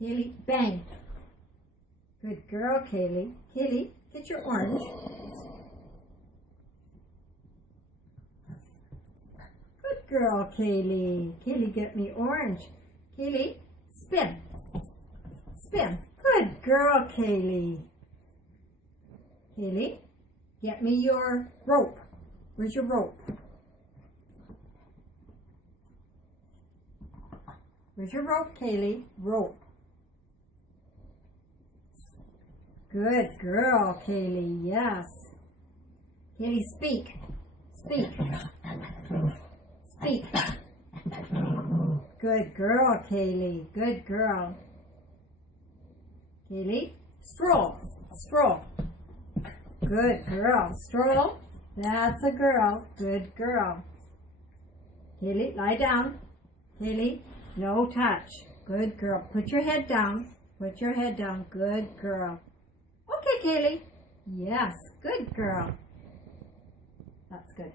Kaylee, bang. Good girl, Kaylee. Kaylee, get your orange. Good girl, Kaylee. Kaylee, get me orange. Kaylee, spin. Spin. Good girl, Kaylee. Kaylee, get me your rope. Where's your rope? Where's your rope, Kaylee? Rope. Good girl, Kaylee. Yes. Kaylee, speak. Speak. Speak. Good girl, Kaylee. Good girl. Kaylee, stroll. Stroll. Good girl. Stroll. That's a girl. Good girl. Kaylee, lie down. Kaylee, no touch. Good girl. Put your head down. Put your head down. Good girl. Okay, Kaylee. Yes, good girl. That's good.